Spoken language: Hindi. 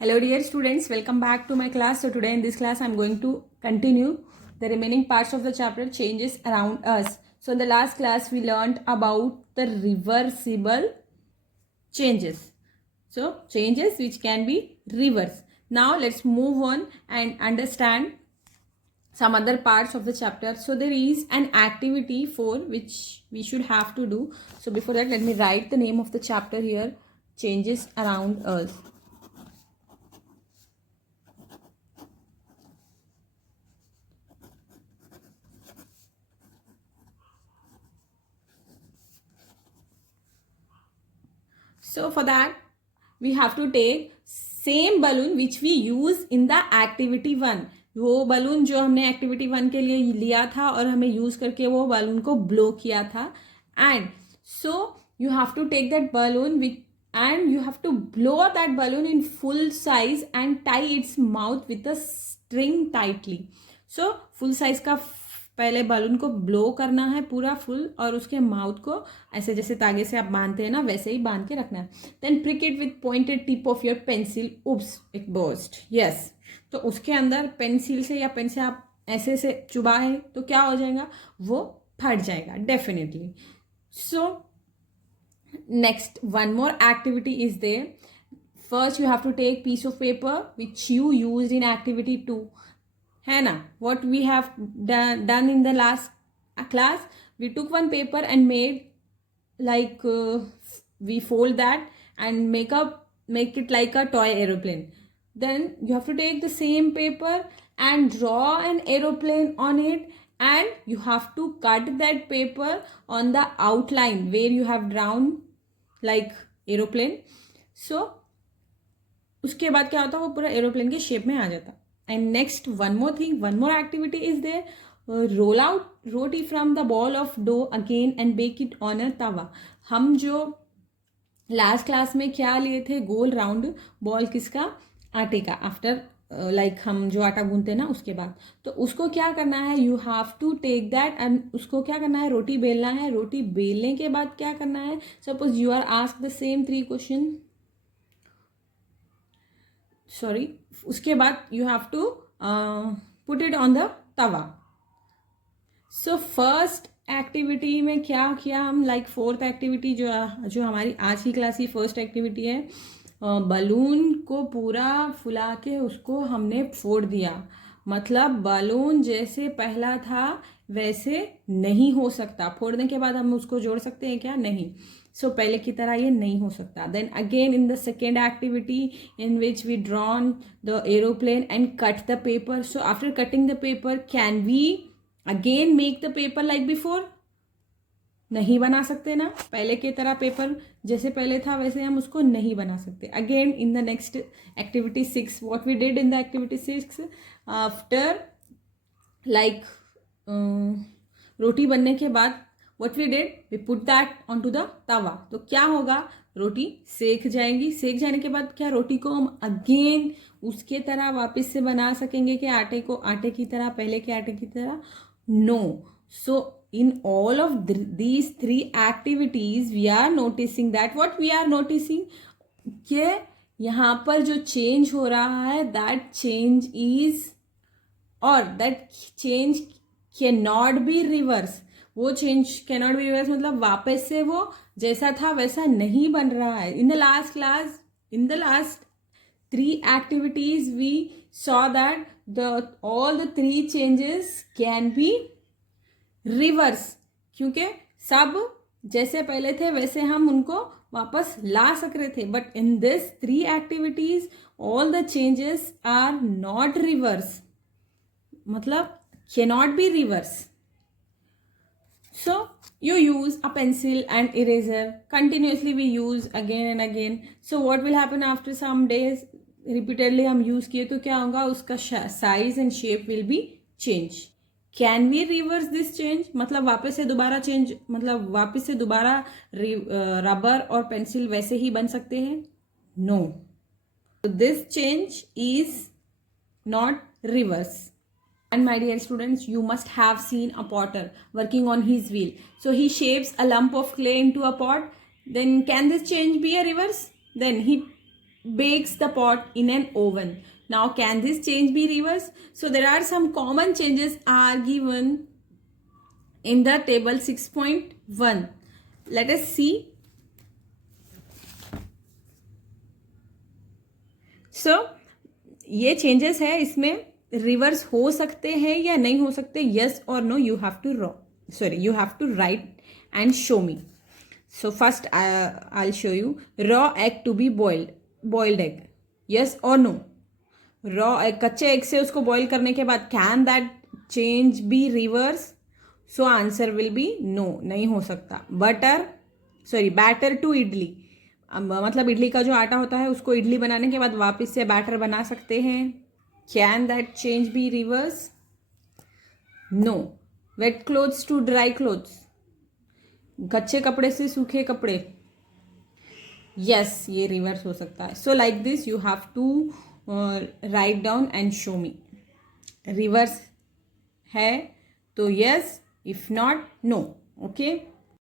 Hello dear students, welcome back to my class. So today in this class I am going to continue the remaining parts of the chapter changes around us. So in the last class we learned about the reversible changes. So changes which can be reversed. Now let's move on and understand some other parts of the chapter. So there is an activity for which we should have to do. So before that let me write the name of the chapter here, changes around us. So for that we have to take same balloon which we use in the activity 1. वो balloon जो हमने activity 1 के लिए लिया था और हमें use करके वो balloon को blow किया था, and so you have to take that balloon and you have to blow up that balloon in full size and tie its mouth with a string tightly. So full size का पहले बलून को ब्लो करना है पूरा फुल और उसके माउथ को ऐसे जैसे तागे से आप बांधते हैं ना वैसे ही बांध के रखना है. Then prick it with pointed tip of your pencil. Oops, it burst. Yes, तो उसके अंदर पेंसिल से या पेन से आप ऐसे से चुबाए तो क्या हो जाएगा, वो फट जाएगा definitely. So next one more activity is there. First you have to take piece of paper which you used in activity 2. है ना, what we have done in the last class, we took one paper and made like we fold that and make it like a toy aeroplane. Then you have to take the same paper and draw an aeroplane on it, and you have to cut that paper on the outline where you have drawn like aeroplane. So उसके बाद क्या होता है, वो पूरा एरोप्लेन के शेप में आ जाता. And next, one more activity is there. Roll out roti from the ball of dough again and bake it on a tawa. हम जो लास्ट क्लास में क्या लिए थे, गोल राउंड बॉल किसका, आटे का. आफ्टर लाइक हम जो आटा गूंथते हैं ना उसके बाद, तो उसको क्या करना है, you have to take that and उसको क्या करना है, रोटी बेलना है. रोटी बेलने के बाद क्या करना है, suppose you are asked the same 3 question, sorry, उसके बाद you have to put it on the tawa. So first activity में क्या किया हम, लाइक फोर्थ एक्टिविटी जो हमारी आज की क्लास की फर्स्ट एक्टिविटी है, बलून को पूरा फुला के उसको हमने फोड़ दिया. मतलब बलून जैसे पहला था वैसे नहीं हो सकता. फोड़ने के बाद हम उसको जोड़ सकते हैं क्या, नहीं. सो पहले की तरह ये नहीं हो सकता. Then again in the second activity in which we drawn the aeroplane and cut the paper. So after cutting the paper can we again make the paper like before, नहीं बना सकते ना. पहले की तरह पेपर जैसे पहले था वैसे हम उसको नहीं बना सकते. Again in the next activity 6, what we did in the activity 6, after like रोटी बनने के बाद what we did, we put that onto the तवा. तो क्या होगा, रोटी सेक जाएगी. सेक जाने के बाद क्या, रोटी को हम अगेन उसके तरह वापस से बना सकेंगे कि आटे को आटे की तरह, पहले के आटे की तरह, no. So in all of these 3 activities we are noticing that, what we are noticing, कि यहाँ पर जो चेंज हो रहा है दैट चेंज इज, और that change can not be reverse. वो चेंज कैनॉट बी रिवर्स मतलब वापस से वो जैसा था वैसा नहीं बन रहा है. In the last class, in the last 3 activities we saw that all the 3 changes can be reverse, क्योंकि सब जैसे पहले थे वैसे हम उनको वापस ला सक रहे थे. But in this 3 activities all the changes are not reverse, मतलब cannot be reverse. So you use a pencil and eraser continuously, we use again and again. So what will happen after some days, repeatedly हम use किए तो क्या होगा, उसका size and shape will be change. Can we reverse this change, मतलब वापस से दोबारा चेंज, मतलब वापस से दोबारा रबर और पेंसिल वैसे ही बन सकते हैं, no. So this change is not reverse. And my dear students, you must have seen a potter working on his wheel. So he shapes a lump of clay into a pot. Then can this change be a reverse? Then he bakes the pot in an oven. Now, can this change be reversed? So, there are some common changes are given in the table 6.1. Let us see. So, ये changes है, इसमें रिवर्स हो सकते हैं या नहीं हो सकते. Yes or no, you have to write and show me. So first I'll show you. Raw egg to be boiled egg. Yes or no? Raw egg, कच्चे egg से उसको boil करने के बाद can that change be reverse? So answer will be no, नहीं हो सकता. Batter to इडली, मतलब इडली का जो आटा होता है उसको इडली बनाने के बाद वापस से बैटर बना सकते हैं. Can that change be reverse? No. Wet clothes to dry clothes, कच्चे कपड़े से सूखे कपड़े. यस, ये रिवर्स हो सकता है. So like this you have to write down and show me. Reverse है तो yes, if not no. Okay.